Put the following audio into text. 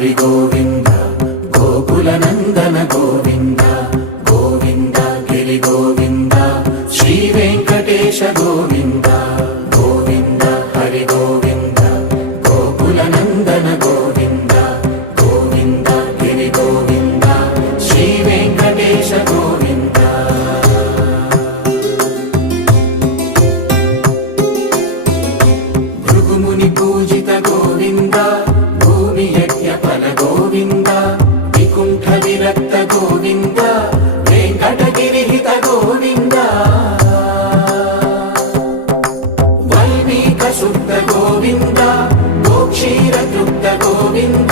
హరి గోవింద గోకుల నందన గోవింద గోవింద గిరి గోవింద శ్రీ వెంకటేశ గోవింద గోవింద హరి గోవింద గోకుల నందన గోవింద గోవింద గిరి గోవింద శ్రీ వెంకటేశ గోవింద భృగుముని పూజిత గోవింద భూమి యజ్ఞ ఫల గోవింద వికుంఠ విరక్త గోవింద వెంకటగిరిహిత గోవింద వాల్మీక శుద్ధ గోవింద గోక్షీర తృప్త గోవింద